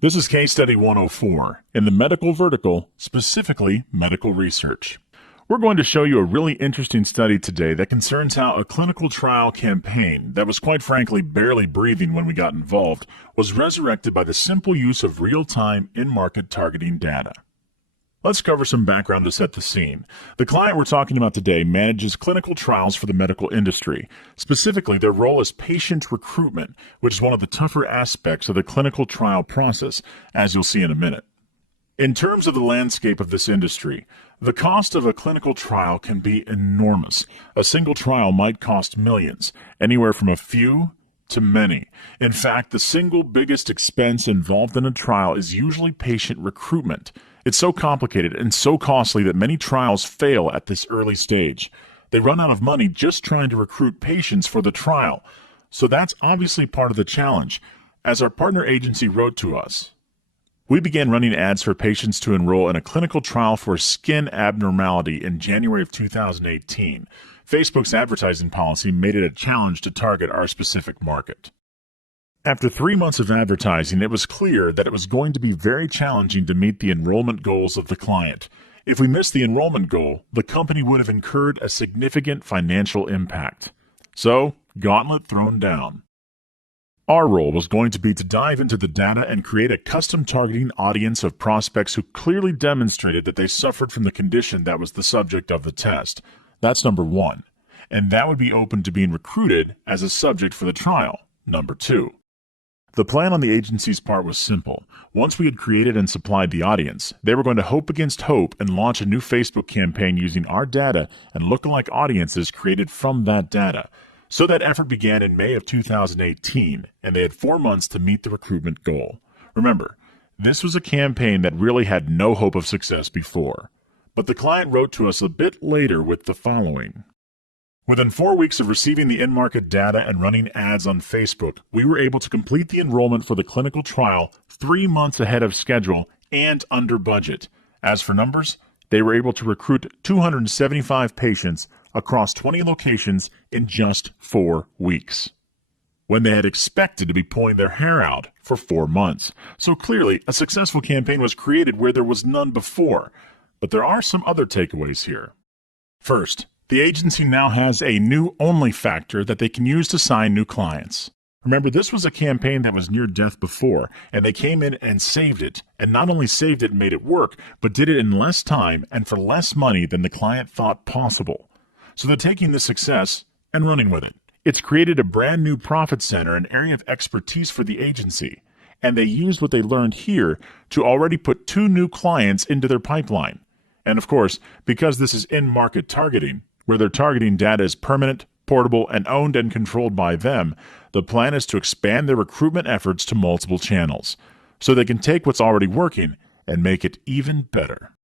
This is Case Study 104 in the medical vertical, specifically medical research. We're going to show you a really interesting study today that concerns how a clinical trial campaign that was quite frankly barely breathing when we got involved was resurrected by the simple use of real-time in-market targeting data. Let's cover some background to set the scene. The client we're talking about today manages clinical trials for the medical industry. Specifically, their role is patient recruitment, which is one of the tougher aspects of the clinical trial process, as you'll see in a minute. In terms of the landscape of this industry, the cost of a clinical trial can be enormous. A single trial might cost millions, anywhere from a few to many. In fact, the single biggest expense involved in a trial is usually patient recruitment. It's so complicated and so costly that many trials fail at this early stage. They run out of money just trying to recruit patients for the trial. So that's obviously part of the challenge. As our partner agency wrote to us, we began running ads for patients to enroll in a clinical trial for skin abnormality in January of 2018. Facebook's advertising policy made it a challenge to target our specific market. After 3 months of advertising, it was clear that it was going to be very challenging to meet the enrollment goals of the client. If we missed the enrollment goal, the company would have incurred a significant financial impact. So, Gauntlet thrown down. Our role was going to be to dive into the data and create a custom targeting audience of prospects who clearly demonstrated that they suffered from the condition that was the subject of the test. That's number one. And that would be open to being recruited as a subject for the trial. Number two. The plan on the agency's part was simple. Once we had created and supplied the audience, they were going to hope against hope and launch a new Facebook campaign using our data and lookalike audiences created from that data. So that effort began in May of 2018, and they had 4 months to meet the recruitment goal. Remember, this was a campaign that really had no hope of success before. But the client wrote to us a bit later with the following. Within 4 weeks of receiving the in-market data and running ads on Facebook, we were able to complete the enrollment for the clinical trial 3 months ahead of schedule and under budget. As for numbers, they were able to recruit 275 patients across 20 locations in just 4 weeks, when they had expected to be pulling their hair out for 4 months. So clearly, a successful campaign was created where there was none before. But there are some other takeaways here. First, the agency now has a new only factor that they can use to sign new clients. Remember, this was a campaign that was near death before, and they came in and saved it. And not only saved it and made it work, but did it in less time and for less money than the client thought possible. So they're taking this success and running with it. It's created a brand new profit center, an area of expertise for the agency. And they used what they learned here to already put 2 new clients into their pipeline. And of course, because this is in-market targeting, where their targeting data is permanent, portable, and owned and controlled by them, the plan is to expand their recruitment efforts to multiple channels, so they can take what's already working and make it even better.